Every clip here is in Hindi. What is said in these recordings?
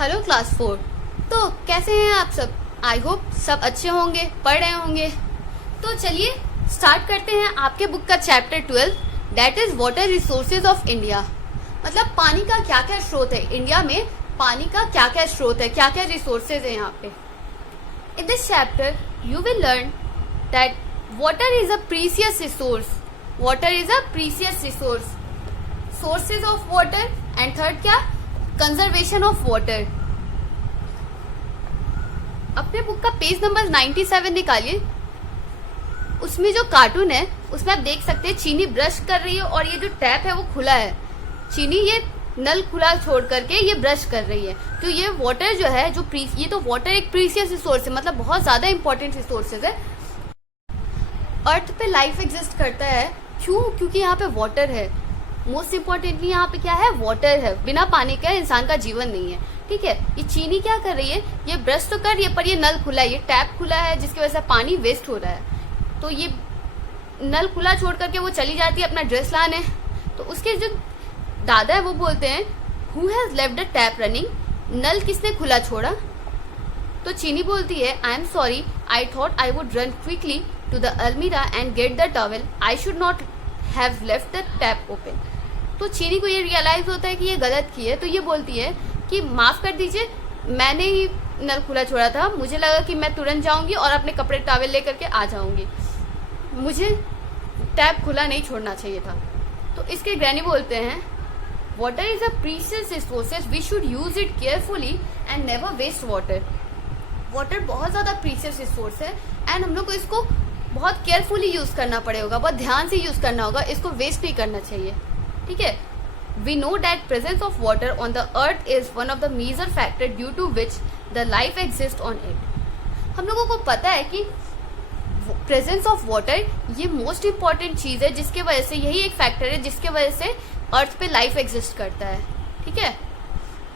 Hello class 4। तो कैसे हैं आप सब? आई होप सब अच्छे होंगे, पढ़ रहे होंगे। तो चलिए स्टार्ट करते हैं आपके बुक का chapter 12, that is water resources of India. मतलब पानी का क्या क्या स्रोत है इंडिया में, पानी का क्या क्या स्रोत है, क्या क्या रिसोर्सेज है यहाँ पे। In this chapter you will learn that water is a precious resource. Water is a precious resource, sources of water, and third क्या, कंजर्वेशन ऑफ वाटर। अपने बुक का पेज नंबर 97 निकालिए। उसमें जो कार्टून है उसमें आप देख सकते हैं चीनी ब्रश कर रही है और ये जो टैप है वो खुला है। चीनी ये नल खुला छोड़ करके ये ब्रश कर रही है। तो ये वाटर जो है ये तो वाटर एक प्रीसियस रिसोर्स है, मतलब बहुत ज्यादा इंपॉर्टेंट रिसोर्सेज है। अर्थ पे लाइफ एग्जिस्ट करता है क्यों? क्योंकि यहाँ पे वाटर है। मोस्ट इम्पोर्टेंटली यहाँ पे क्या है, वाटर है। बिना पानी का इंसान का जीवन नहीं है। ठीक है, ये चीनी क्या कर रही है, ये ब्रश तो कर रही है पर ये नल खुला है, ये टैप खुला है जिसकी वजह से पानी वेस्ट हो रहा है। तो ये नल खुला छोड़ करके वो चली जाती है अपना ड्रेस लाने। तो उसके जो दादा है वो बोलते हैं, who has left the tap running, नल किसने खुला छोड़ा? तो चीनी बोलती है, I am sorry, I thought I would run quickly to the अलमीरा and get the towel, I should not have left the tap open. तो चीनी को ये रियलाइज होता है कि ये गलत की है। तो ये बोलती है कि माफ कर दीजिए, मैंने ही नल खुला छोड़ा था, मुझे लगा कि मैं तुरंत जाऊंगी और अपने कपड़े टॉवेल लेकर के आ जाऊंगी, मुझे टैप खुला नहीं छोड़ना चाहिए था। तो इसके ग्रैनी बोलते हैं, water is a precious resources, we should use it carefully and never waste water. Water बहुत ज्यादा प्रीशियस रिसोर्स है एंड हम लोग को इसको बहुत केयरफुली यूज करना पड़ेगा, बहुत ध्यान से यूज करना होगा, इसको वेस्ट नहीं करना चाहिए। ठीक है, we know that presence of water on the earth is one of the major factor due to which the life exists on it। हम लोगों को पता है कि प्रेजेंस ऑफ वाटर ये मोस्ट इम्पॉर्टेंट चीज है, जिसके वजह से यही एक फैक्टर है जिसके वजह से अर्थ पे लाइफ एग्जिस्ट करता है। ठीक है,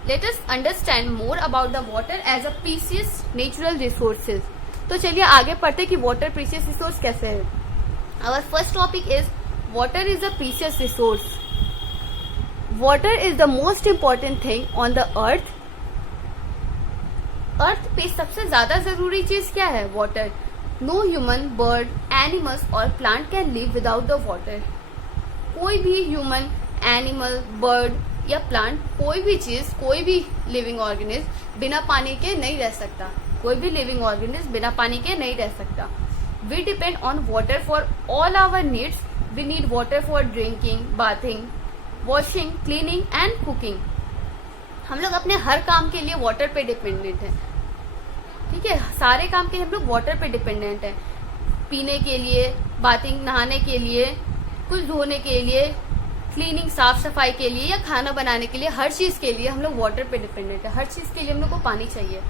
let us understand more about the water as a precious natural resources. तो चलिए आगे पढ़ते कि वाटर प्रीसियस रिसोर्स कैसे है। Our first topic is water is a precious resource. Water is the most important thing on the earth। Earth पे सबसे ज्यादा जरूरी चीज क्या है? Water. No human, bird, animals और plant can live without the water. कोई भी ह्यूमन, एनिमल, बर्ड या प्लांट, कोई भी चीज, कोई भी लिविंग ऑर्गेनिज्म बिना पानी के नहीं रह सकता। कोई भी लिविंग ऑर्गेनिज्म बिना पानी के नहीं रह सकता। We depend on water for all our needs. We need water for drinking, bathing, washing, cleaning and cooking. हम लोग अपने हर काम के लिए वाटर पे डिपेंडेंट हैं। ठीक है, सारे काम के लिए हम लोग वाटर पे डिपेंडेंट हैं। पीने के लिए, बाथिंग, नहाने के लिए, कुछ धोने के लिए, क्लीनिंग, साफ सफाई के लिए या खाना बनाने के लिए, हर चीज के लिए हम लोग वाटर पे डिपेंडेंट है। हर चीज के लिए हम लोग को पानी चाहिए।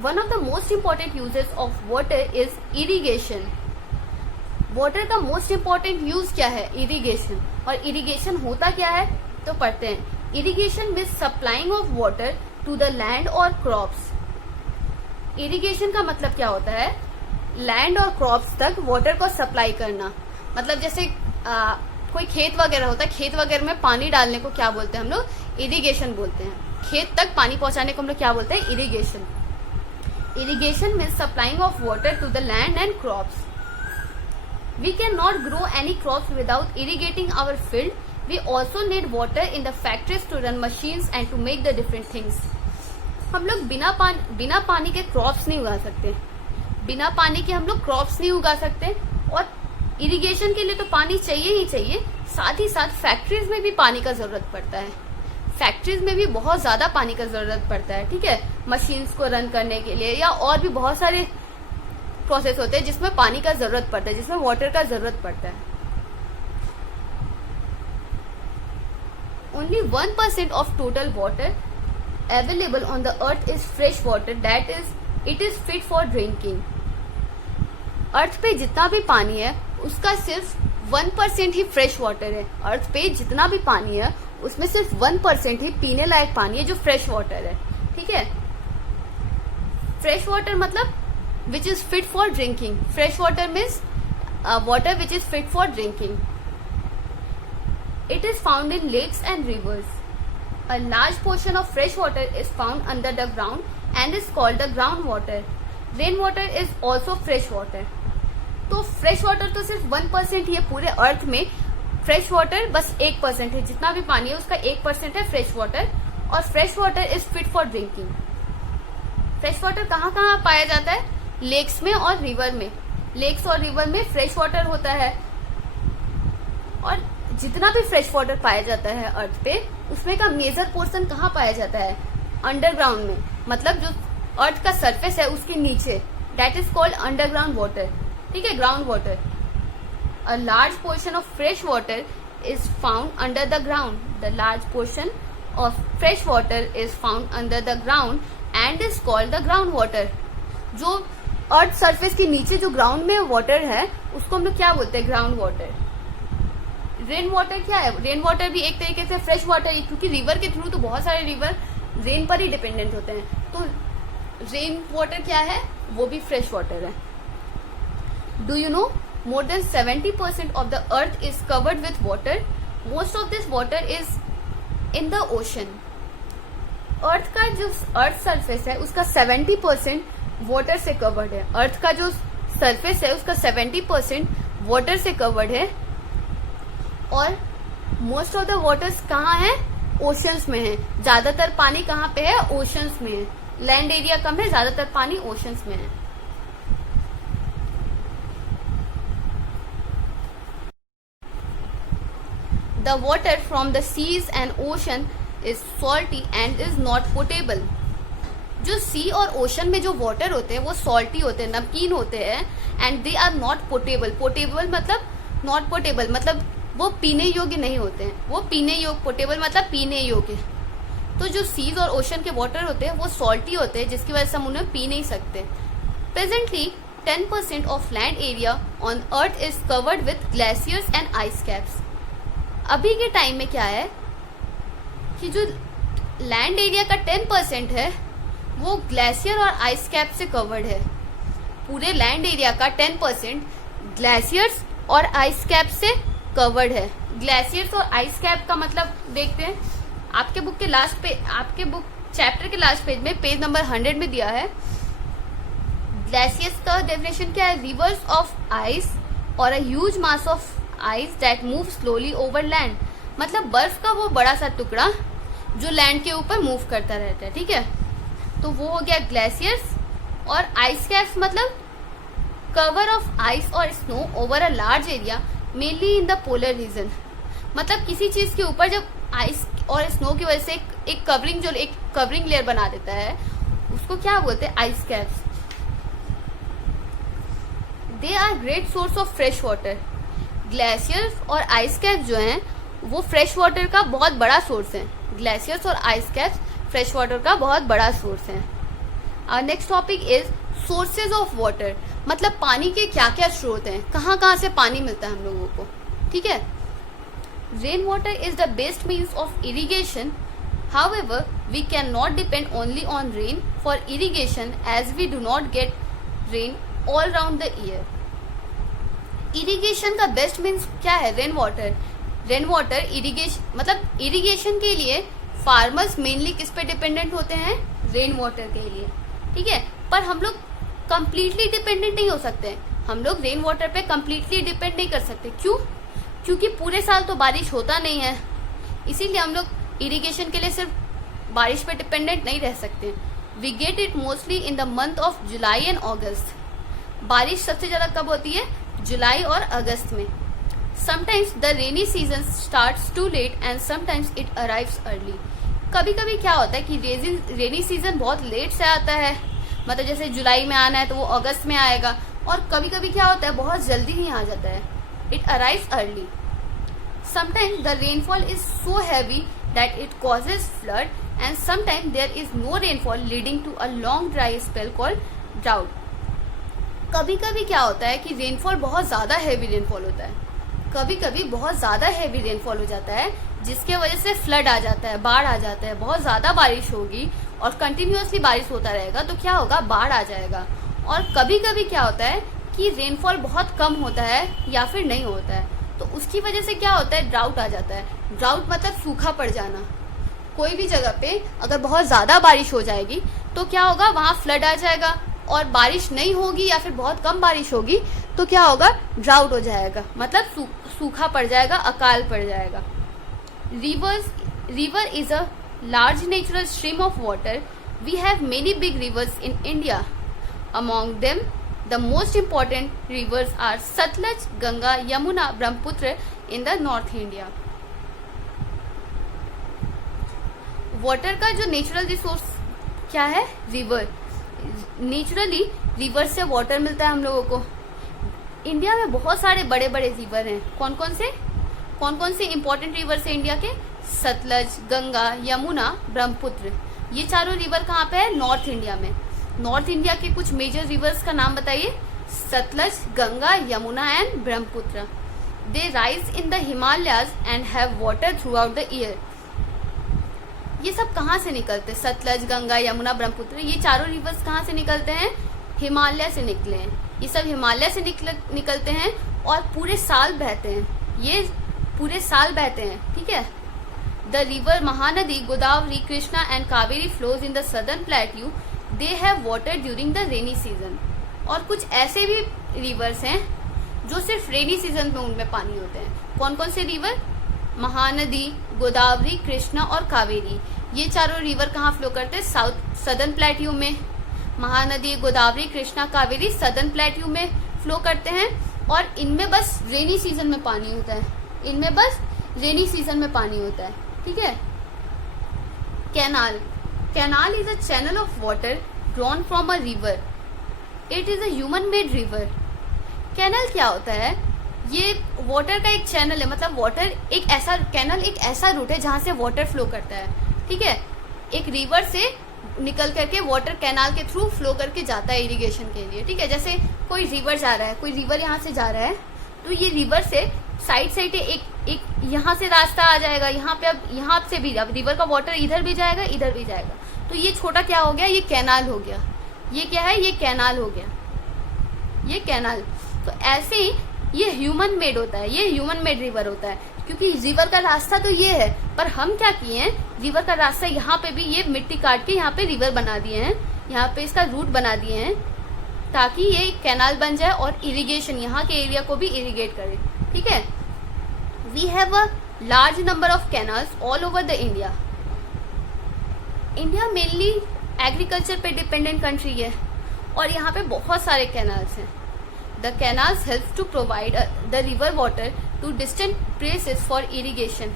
One of the most important uses of water is irrigation. Water का मोस्ट इम्पोर्टेंट यूज क्या है? इरिगेशन। और इरिगेशन होता क्या है तो पढ़ते हैं। Irrigation means supplying of water to the land और क्रॉप्स। इरिगेशन का मतलब क्या होता है? लैंड और क्रॉप्स तक वाटर को सप्लाई करना। मतलब जैसे कोई खेत वगैरह होता है, खेत वगैरह में पानी डालने को क्या बोलते हैं हम लोग? इरिगेशन बोलते हैं। खेत तक पानी पहुंचाने को हम लोग क्या बोलते हैं? Irrigation. Irrigation means supplying of water to the land and crops. We cannot grow any crops without irrigating our field. We also need water in the factories to run machines and to make the different things। हम लोग बिना पानी के क्रॉप्स नहीं उगा सकते। बिना पानी के हम लोग क्रॉप्स नहीं उगा सकते। और इरिगेशन के लिए तो पानी चाहिए ही चाहिए, साथ ही साथ फैक्ट्रीज में भी पानी का जरूरत पड़ता है। फैक्ट्रीज में भी बहुत ज्यादा पानी का जरूरत पड़ता है। ठीक है, मशीन्स को रन करने के लिए या और भी बहुत सारे प्रोसेस होते हैं जिसमें पानी का जरूरत पड़ता है, जिसमें वाटर का जरूरत पड़ता है। Only 1% of total water available on the earth is fresh water, that is it is fit for drinking. Earth पे जितना भी पानी है उसका सिर्फ 1% ही फ्रेश वाटर है। अर्थ पे जितना भी पानी है उसमें सिर्फ 1% ही पीने लायक पानी है जो फ्रेश वाटर है। ठीक है, फ्रेश वाटर मतलब which is fit for drinking। fresh water means water which is fit for drinking। it is found in lakes and rivers। A large portion of fresh water is found under the ground and is called the groundwater. Rainwater is also fresh water. तो फ्रेश वाटर तो सिर्फ 1% ही है पूरे अर्थ में. फ्रेश वाटर बस 1% है. जितना भी पानी है उसका 1% है फ्रेश वाटर. और fresh water is fit for drinking. Fresh water कहाँ कहाँ पाया जाता है? लेक्स में और रिवर में. लेक्स और रिवर में फ्रेश वाटर होता है. और जितना भी फ्रेश वाटर पाया जाता है अर्थ पे, उसमें का मेजर पोर्शन कहाँ पाया जाता है? अंडरग्राउंड में. मतलब जो अर्थ का सरफेस है उसके नीचे, that is called underground water. ठीक है, ground water. A large portion of fresh water is found under the ground. The large portion of fresh water is found under the ground and is called the ground water. जो अर्थ सरफेस के नीचे जो ग्राउंड में वाटर है उसको हम लोग क्या बोलते हैं? Ground water. रेन वाटर क्या है? रेन वाटर भी एक तरीके से फ्रेश वाटर ही, क्योंकि रिवर के थ्रू तो बहुत सारे रिवर रेन पर ही डिपेंडेंट होते हैं. तो रेन वाटर क्या है? वो भी फ्रेश वाटर है. Do you know more than 70% of the earth is covered with water. Most of this water is in the ocean. Earth का जो अर्थ सरफेस है उसका 70% वाटर से कवर्ड है. अर्थ का जो सरफेस है उसका 70% वाटर से कवर्ड है. और मोस्ट ऑफ द वाटर्स कहाँ है? ओशंस में है. ज्यादातर पानी कहाँ पे है? ओशंस में है. लैंड एरिया कम है, ज्यादातर पानी ओशंस में है. The water from the seas and ocean is salty and is not potable. जो सी और ओशन में जो वाटर होते हैं वो सॉल्टी होते हैं, नमकीन होते हैं. And they are not potable. Potable मतलब नॉट पोटेबल मतलब वो पीने योग्य नहीं होते हैं. वो पीने योग्य, पोटेबल मतलब पीने योग्य. तो जो सीज और ओशन के वाटर होते हैं वो सॉल्टी होते हैं, जिसकी वजह से हम उन्हें पी नहीं सकते. Presently 10% of land area on earth is covered with glaciers and ice caps. अभी के टाइम में क्या है कि जो लैंड एरिया का 10% है वो ग्लेशियर और आइस कैप से कवर्ड है. पूरे लैंड एरिया का 10% ग्लेशियर्स और आइस कैप से कवर्ड है. ग्लेशियर्स और आइस कैप का मतलब देखते हैं. आपके बुक के लास्ट पे, आपके बुक चैप्टर के लास्ट पेज में, पेज नंबर 100 में दिया है. ग्लेशियर्स का डेफिनेशन क्या है? रिवर्स ऑफ आइस और a huge mass of ice that move slowly over land. मतलब बर्फ का वो बड़ा सा टुकड़ा जो लैंड के ऊपर मूव करता रहता है. ठीक है, तो वो हो गया ग्लेशियर्स. और आइस कैप्स मतलब कवर ऑफ आइस और snow over a large area mainly in the polar region. मतलब किसी चीज के ऊपर जब आइस और स्नो की वजह से एक कवरिंग लेयर बना देता है उसको क्या बोलते हैं? Ice caps. They are great source of fresh water. Glaciers और आइस कैप्स जो हैं वो फ्रेश वाटर का बहुत बड़ा सोर्स है. ग्लेशियर्स और आइस कैप्स फ्रेश वाटर का बहुत बड़ा सोर्स है. और next topic is sources of water. मतलब पानी के क्या क्या स्रोत हैं, कहाँ कहाँ से पानी मिलता है हम लोगों को. ठीक है, rain water is the best means of irrigation. However we can not depend only on rain for irrigation as we do not get rain all round the year. Irrigation का बेस्ट मीन्स क्या है? Rain water. Rain water irrigation मतलब इरिगेशन के लिए फार्मर्स मेनली किस पे डिपेंडेंट होते हैं? रेन वाटर के लिए. ठीक है, पर हम लोग कंप्लीटली डिपेंडेंट नहीं हो सकते. हम लोग रेन वाटर पे कंप्लीटली डिपेंड नहीं कर सकते. क्यों? क्योंकि पूरे साल तो बारिश होता नहीं है. इसीलिए हम लोग इरिगेशन के लिए सिर्फ बारिश पे डिपेंडेंट नहीं रह सकते. We get it mostly in the month of July and August. बारिश सबसे ज्यादा कब होती है? जुलाई और अगस्त में. Sometimes the rainy season starts too late and sometimes it arrives early. कभी कभी क्या होता है कि रेनी सीजन बहुत लेट से आता है. मतलब जैसे जुलाई में आना है तो वो अगस्त में आएगा. और कभी कभी क्या होता है बहुत जल्दी ही आ जाता है. It arrives early. Sometimes the rainfall is so heavy that it causes flood and sometimes there is no rainfall leading to a long dry spell called drought. कभी कभी क्या होता है कि रेनफॉल बहुत ज्यादा हैवी रेनफॉल होता है. कभी कभी बहुत ज्यादा हैवी रेनफॉल हो जाता है जिसके वजह से फ्लड आ जाता है, बाढ़ आ जाता है. बहुत ज्यादा बारिश होगी और कंटिन्यूअसली बारिश होता रहेगा तो क्या होगा? बाढ़ आ जाएगा. और कभी कभी क्या होता है कि रेनफॉल बहुत कम होता है या फिर नहीं होता है तो उसकी वजह से क्या होता है? ड्राउट आ जाता है. ड्राउट मतलब सूखा पड़ जाना. कोई भी जगह पे अगर बहुत ज्यादा बारिश हो जाएगी तो क्या होगा, वहां फ्लड आ जाएगा, और बारिश नहीं होगी या फिर बहुत कम बारिश होगी तो क्या होगा, ड्राउट हो जाएगा, मतलब सूखा पड़ जाएगा, अकाल पड़ जाएगा। River is a large natural stream of water. We have many big rivers in India. Among them, the most important rivers are Satluj, Ganga, Yamuna, Brahmaputra in the North India. Water का जो नेचुरल रिसोर्स क्या है, रिवर। नेचुरली रिवर से वाटर मिलता है हम लोगों को। इंडिया में बहुत सारे बड़े बड़े रिवर हैं। कौन कौन से इंपॉर्टेंट रिवर्स है इंडिया के? सतलज, गंगा, यमुना, ब्रह्मपुत्र। ये चारों रिवर कहाँ पे है? नॉर्थ इंडिया में। नॉर्थ इंडिया के कुछ मेजर रिवर्स का नाम बताइए। Sutlej, Ganga, Yamuna and Brahmaputra. They rise in the Himalayas and have water through out the year. ये सब कहाँ से निकलते हैं? सतलज, गंगा, यमुना, ब्रह्मपुत्र, ये चारों रिवर्स कहाँ से निकलते हैं? हिमालय से निकले हैं। ये सब हिमालय से निकलते हैं और पूरे साल बहते हैं। ये पूरे साल बहते हैं, ठीक है। The river Mahanadi, Godavari, Krishna and Kaveri flows in the southern plateau. They have water during the rainy season. और कुछ ऐसे भी रिवर्स हैं जो सिर्फ रेनी सीजन में उनमें पानी होते हैं। कौन कौन से रिवर? महानदी, गोदावरी, कृष्णा और कावेरी। ये चारों रिवर कहाँ फ्लो करते हैं? सदर्न प्लेट्यू में। महानदी, गोदावरी, कृष्णा, कावेरी सदर्न प्लेट्यू में फ्लो करते हैं और इनमें बस रेनी सीजन में पानी होता है। इनमें बस रेनी सीजन में पानी होता है, ठीक है। Canal is a channel of water drawn from a river. It is a human made river. Canal क्या होता है? ये वाटर का एक चैनल है, मतलब वाटर एक ऐसा, कैनल एक ऐसा रूट है जहां से वाटर फ्लो करता है, ठीक है। एक रिवर से निकल करके वाटर कैनाल के थ्रू फ्लो करके जाता है इरिगेशन के लिए, ठीक है। जैसे कोई रिवर जा रहा है, कोई रिवर यहाँ से जा रहा है, तो ये रिवर से साइड एक यहाँ से रास्ता आ जाएगा, यहाँ पे अब यहाँ से भी अब रिवर का वाटर इधर भी जाएगा, इधर भी जाएगा, तो ये छोटा क्या हो गया? ये कैनाल हो गया। ये क्या है? ये कैनाल हो गया, ये कैनाल। तो ऐसे ही ये ह्यूमन मेड होता है, ये ह्यूमन मेड रिवर होता है, क्योंकि रिवर का रास्ता तो ये है, पर हम क्या किए हैं, रिवर का रास्ता यहाँ पे भी ये मिट्टी काट के यहाँ पे रिवर बना दिए हैं, यहाँ पे इसका रूट बना दिए हैं ताकि ये कैनाल बन जाए और इरिगेशन यहाँ के एरिया को भी इरिगेट करे, ठीक है। We have a large number of canals all over the India. India mainly agriculture पे डिपेंडेंट कंट्री है और यहाँ पे बहुत सारे कैनाल्स हैं। The canals help to provide the river water to distant places for irrigation.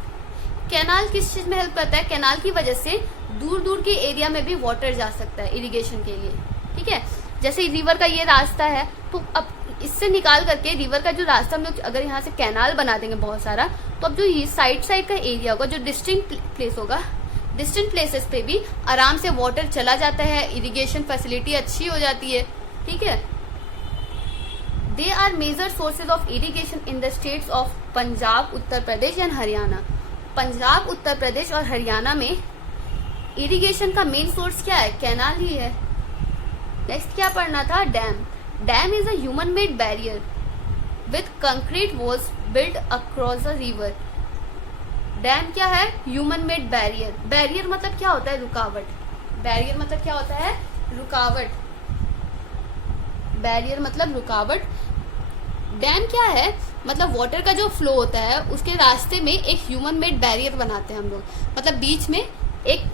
Canal किस चीज में हेल्प करता है? कैनाल की वजह से दूर दूर के एरिया में भी वाटर जा सकता है इरिगेशन के लिए, ठीक है। जैसे रिवर का ये रास्ता है, तो अब इससे निकाल करके रिवर का जो रास्ता हम लोग अगर यहाँ से कैनाल बना देंगे बहुत सारा, तो अब जो ये साइड का एरिया होगा, जो डिस्टिंक्ट प्लेस होगा, डिस्टेंट प्लेसेस पे भी आराम से वाटर चला जाता है, इरिगेशन फैसिलिटी अच्छी हो जाती है, ठीक है। They are major sources of irrigation in the states of Punjab, Uttar Pradesh and Haryana. Punjab, Uttar Pradesh और हरियाणा में इरिगेशन का मेन सोर्स क्या है? कैनाल ही है। नेक्स्ट क्या पढ़ना था? Dam. Dam is a human made barrier with concrete walls build across a river. Dam क्या है? Human made barrier. बैरियर मतलब क्या होता है? रुकावट। बैरियर मतलब क्या होता है? रुकावट। बैरियर मतलब रुकावट। डैम क्या है? मतलब वाटर का जो फ्लो होता है उसके रास्ते में एक ह्यूमन मेड बैरियर बनाते हैं हम लोग, मतलब बीच में एक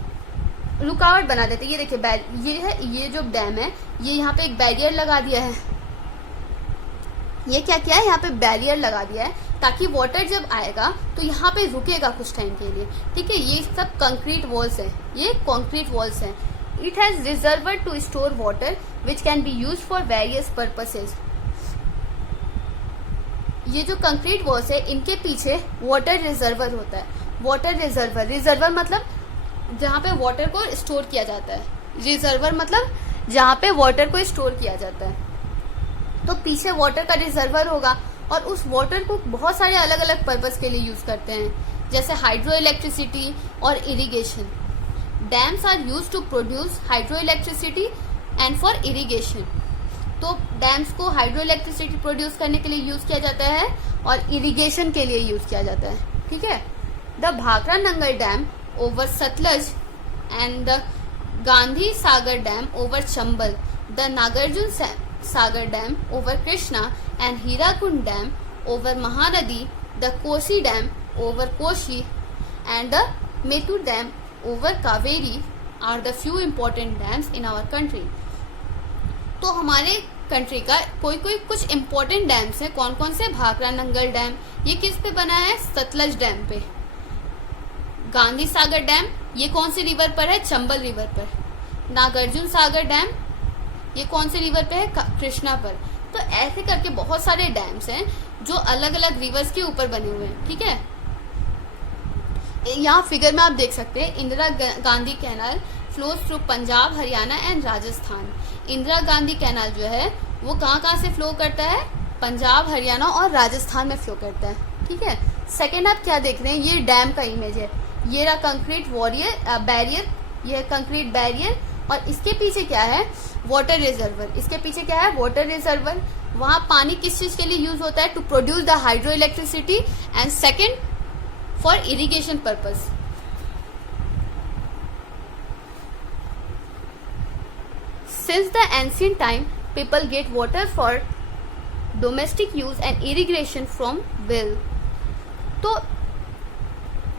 रुकावट बना देते हैं। ये देखिए ये है, ये जो डैम है ये यहाँ पे एक बैरियर लगा दिया है। ये क्या किया है? यहाँ पे बैरियर लगा दिया है ताकि वाटर जब आएगा तो यहाँ पे रुकेगा कुछ टाइम के लिए, ठीक है। ये सब कंक्रीट वॉल्स है, ये कंक्रीट वॉल्स है। It has reservoir to store water which can be use for various purposes. ये जो कंक्रीट वॉल्स है इनके पीछे वाटर रिजर्वर होता है। वाटर रिजर्वर, रिजर्वर मतलब जहाँ पे वाटर को स्टोर किया जाता है। रिजर्वर मतलब जहाँ पे वाटर को स्टोर किया जाता है, तो पीछे वाटर का रिजर्वर होगा और उस वाटर को बहुत सारे अलग अलग पर्पस के लिए यूज करते हैं, जैसे हाइड्रो इलेक्ट्रिसिटी और irrigation. Dams are use to produce hydro electricity and for irrigation. तो डैम्स को हाइड्रो इलेक्ट्रिसिटी प्रोड्यूस करने के लिए यूज किया जाता है और इरिगेशन के लिए यूज किया जाता है, ठीक है। The Bhakra Nangal dam over Satluj and the Gandhi Sagar Dam over Chambal, the Nagarjun Sagar Dam over Krishna and Hirakund Dam over Mahanadi, the Kosi Dam over Koshi and the Metur Dam over Kaveri are the few important dams in our country. तो हमारे कंट्री का कोई कुछ इम्पोर्टेंट डैम्स हैं. कौन कौन से? भाखड़ा नंगल डैम, ये किस पे बना है? सतलज डैम पे. गांधी सागर डैम, ये कौन सी रिवर पर है? चंबल रिवर पर. नागार्जुन सागर डैम, ये कौन से रिवर पे है? कृष्णा पर. तो ऐसे करके बहुत सारे डैम्स हैं जो अलग अलग रिवर्स के ऊपर बने हुए हैं. ठीक है, यहाँ फिगर में आप देख सकते हैं Indira Gandhi canal flows through Punjab, Haryana and Rajasthan. Indira Gandhi canal जो है वो कहाँ से फ्लो करता है? पंजाब, हरियाणा और राजस्थान में फ्लो करता है. ठीक है. सेकेंड आप क्या देख रहे हैं? ये डैम का इमेज है. ये रहा कंक्रीट बैरियर, ये है कंक्रीट बैरियर और इसके पीछे क्या है? Water reservoir. इसके पीछे क्या है? Water reservoir. वहां पानी किस चीज के लिए यूज होता है? To produce the hydro electricity and second for irrigation purpose. Since the ancient time, people get water for domestic use and irrigation from well. तो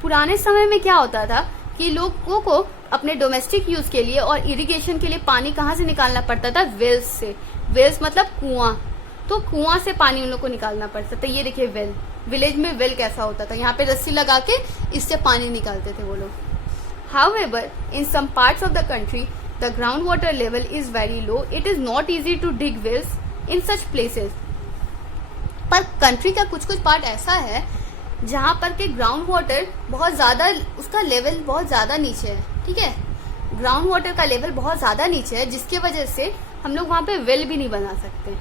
पुराने समय में क्या होता था कि लोगों को अपने डोमेस्टिक यूज के लिए और इरिगेशन के लिए पानी कहाँ से निकालना पड़ता था? वेल्स से. वेल्स मतलब कुआं. तो कुआं से पानी उन लोग को निकालना पड़ता था. ये देखिए वेल. विलेज में वेल कैसा होता था? यहाँ पे रस्सी लगा के इससे पानी निकालते थे वो लोग. However, in some parts of the country, the groundwater level is very low. It is not easy to dig wells in such places. पर कंट्री का कुछ पार्ट ऐसा है जहाँ पर के ग्राउंड वाटर बहुत ज्यादा, उसका लेवल बहुत ज्यादा नीचे है. ठीक है, ग्राउंड वाटर का लेवल बहुत ज्यादा नीचे है जिसकी वजह से हम लोग वहाँ पे वेल भी नहीं बना सकते.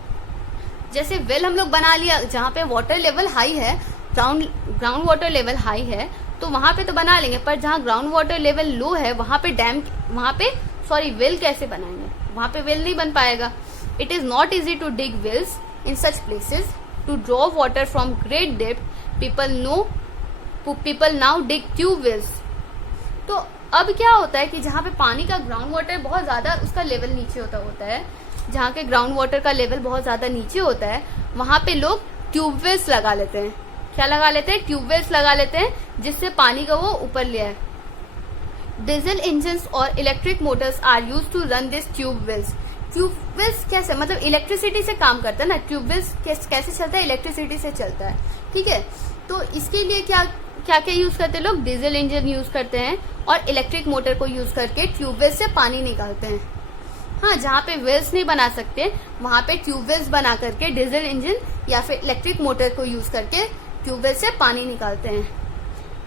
जैसे वेल हम लोग बना लिया जहाँ पे वाटर लेवल हाई है, ग्राउंड वाटर लेवल हाई है, तो वहां पे तो बना लेंगे. पर जहाँ ग्राउंड वाटर लेवल लो है वहां पे वेल कैसे बनाएंगे? वहां पे वेल नहीं बन पाएगा. It is not easy to dig wells in such places to draw water from great depth. People now dig tube wells. तो अब क्या होता है कि जहाँ पे पानी का ग्राउंड वाटर बहुत ज्यादा, उसका लेवल नीचे होता है, जहाँ के ग्राउंड वाटर का लेवल बहुत ज्यादा नीचे होता है, वहां पे लोग ट्यूबवेल्स लगा लेते हैं. क्या लगा लेते हैं? ट्यूबवेल्स लगा लेते हैं जिससे पानी का वो ऊपर ले आए. डीजल इंजन्स और electric motors are use to run this tubewells. Tubewells कैसे? मतलब इलेक्ट्रिसिटी से काम करता है ना. ट्यूबवेल्स कैसे चलता है? इलेक्ट्रिसिटी से चलता है. ठीक है, तो इसके लिए क्या यूज करते हैं लोग? डीजल इंजन यूज करते हैं और इलेक्ट्रिक मोटर को यूज करके ट्यूबवेल से पानी निकालते हैं. हाँ, जहाँ पे वेल्स नहीं बना सकते वहां पे ट्यूबवेल्स बना करके डीजल इंजन या फिर इलेक्ट्रिक मोटर को यूज करके ट्यूबवेल से पानी निकालते हैं.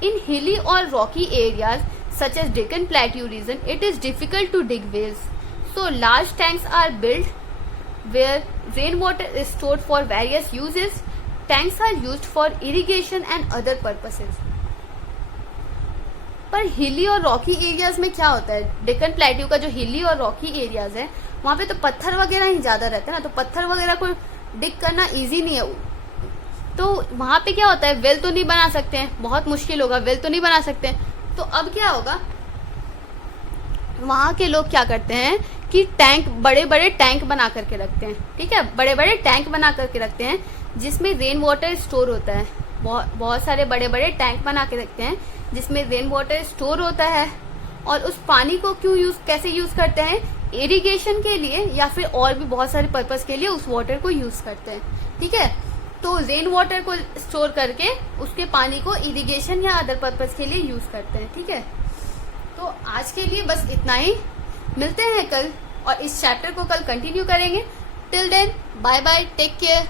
इन हिली और Rocky areas such as Deccan Plateau region, it is difficult to dig wells. So large tanks are built where rainwater is stored for various uses. Tanks are used for irrigation and other purposes. पर हिली और रॉकी एरियाज में क्या होता है? डेक्कन प्लेट्यू का जो हिली और रॉकी एरियाज है वहां पे तो पत्थर वगैरह ही ज्यादा रहते हैं ना. तो पत्थर वगैरह को डिग करना इजी नहीं है. तो वहां पे क्या होता है? वेल तो नहीं बना सकते हैं, बहुत मुश्किल होगा. वेल तो नहीं बना सकते हैं. तो अब क्या होगा? वहां के लोग क्या करते हैं कि बड़े बड़े टैंक बना करके रखते हैं. ठीक है, बड़े बड़े टैंक बना करके रखते हैं जिसमें रेन वाटर स्टोर होता है. बहुत सारे बड़े बड़े टैंक बना के रखते हैं जिसमें रेन वाटर स्टोर होता है. और उस पानी को कैसे यूज करते हैं? इरिगेशन के लिए या फिर और भी बहुत सारे पर्पस के लिए उस वाटर को यूज करते हैं. ठीक है, तो रेन वाटर को स्टोर करके उसके पानी को इरिगेशन या अदर पर्पस के लिए यूज करते हैं. ठीक है, तो आज के लिए बस इतना ही. मिलते हैं कल और इस चैप्टर को कल कंटिन्यू करेंगे. Till then bye bye, take care.